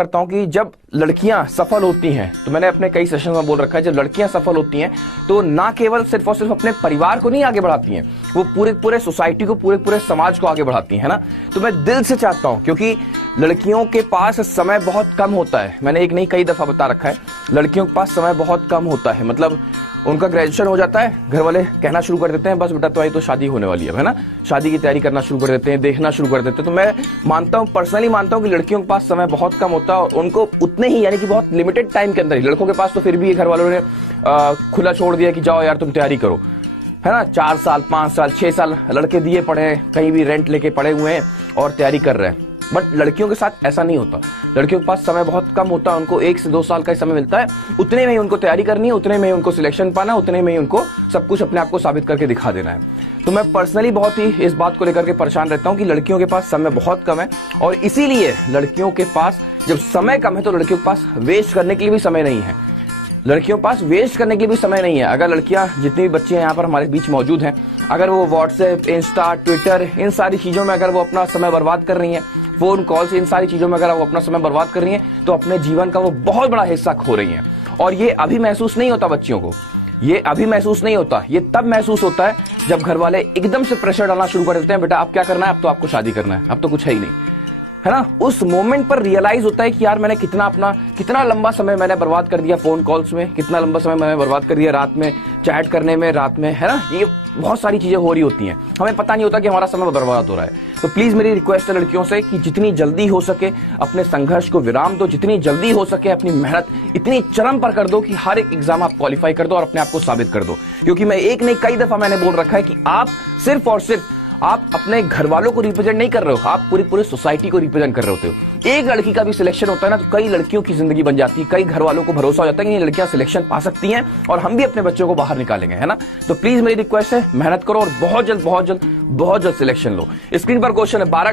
करता हूं कि जब लड़कियां सफल होती हैं, तो मैंने अपने कई सेशन में बोल रखा है, जब लड़कियां सफल होती हैं तो ना केवल सिर्फ और सिर्फ अपने परिवार को नहीं आगे बढ़ाती हैं, वो पूरे सोसाइटी को, पूरे समाज को आगे बढ़ाती हैं, है ना। तो मैं दिल से चाहता हूं, क्योंकि लड़कियों के पास समय बहुत कम होता है, मैंने एक नहीं कई दफा बता रखा है, लड़कियों के पास समय बहुत कम होता है। मतलब उनका ग्रेजुएशन हो जाता है, घर वाले कहना शुरू कर देते हैं बस बेटा तुम्हारी तो शादी होने वाली है ना, शादी की तैयारी करना शुरू कर देते हैं, देखना शुरू कर देते हैं। तो मैं मानता हूं, पर्सनली मानता हूं कि लड़कियों के पास समय बहुत कम होता है और उनको उतने ही, यानी कि बहुत लिमिटेड टाइम के अंदर ही, लड़कों के पास तो फिर भी घर वालों ने खुला छोड़ दिया कि जाओ यार तुम तैयारी करो, है ना। 4 साल 5 साल 6 साल लड़के दिए पड़े हैं, कहीं भी रेंट लेके पड़े हुए हैं और तैयारी कर रहे हैं। बट लड़कियों के साथ ऐसा नहीं होता, लड़कियों के पास समय बहुत कम होता है, उनको 1 से 2 साल का समय मिलता है, उतने में ही उनको तैयारी करनी है, उतने में ही उनको सिलेक्शन पाना, उतने में ही उनको सब कुछ अपने आप को साबित करके दिखा देना है। तो मैं पर्सनली बहुत ही इस बात को लेकर के परेशान रहता हूं कि लड़कियों के पास समय बहुत कम है, और इसीलिए लड़कियों के पास जब समय कम है तो लड़कियों के पास वेस्ट करने के लिए भी समय नहीं है, लड़कियों के पास वेस्ट करने के लिए भी समय नहीं है। अगर लड़कियां, जितनी भी बच्चियां यहाँ पर हमारे बीच मौजूद हैं, अगर वो व्हाट्सएप, इंस्टा, ट्विटर, इन सारी चीजों में अगर वो अपना समय बर्बाद कर रही हैं, फोन कॉल से, इन सारी चीजों में अगर वो अपना समय बर्बाद कर रही हैं, तो अपने जीवन का वो बहुत बड़ा हिस्सा खो रही हैं। और ये अभी महसूस नहीं होता बच्चियों को, ये अभी महसूस नहीं होता, ये तब महसूस होता है जब घर वाले एकदम से प्रेशर डालना शुरू कर देते हैं, बेटा अब क्या करना है, अब तो आपको शादी करना है, अब तो कुछ है ही नहीं, है ना। उस मोमेंट पर रियलाइज होता है कि यार मैंने कितना लंबा समय मैंने बर्बाद कर दिया फोन कॉल्स में, कितना लंबा समय मैंने बर्बाद कर दिया रात में चैट करने में, रात में, है ना। ये बहुत सारी चीजें हो रही होती हैं, हमें पता नहीं होता कि हमारा समय बर्बाद हो रहा है। तो प्लीज मेरी रिक्वेस्ट है लड़कियों से कि जितनी जल्दी हो सके अपने संघर्ष को विराम दो, जितनी जल्दी हो सके अपनी मेहनत इतनी चरम पर कर दो कि हर एक एग्जाम आप क्वालिफाई कर दो और अपने आप को साबित कर दो। क्योंकि मैं एक नहीं कई दफा मैंने बोल रखा है कि आप सिर्फ और सिर्फ आप अपने घर वालों को रिप्रेजेंट नहीं कर रहे हो, आप पूरी सोसाइटी को रिप्रेजेंट कर रहे होते हो। एक लड़की का भी सिलेक्शन होता है ना, तो कई लड़कियों की जिंदगी बन जाती है, कई घर वालों को भरोसा हो जाता है कि ये लड़कियां सिलेक्शन पा सकती हैं और हम भी अपने बच्चों को बाहर निकालेंगे, है ना। तो प्लीज मेरी रिक्वेस्ट है, मेहनत करो और बहुत जल्द सिलेक्शन लो। स्क्रीन पर क्वेश्चन है 12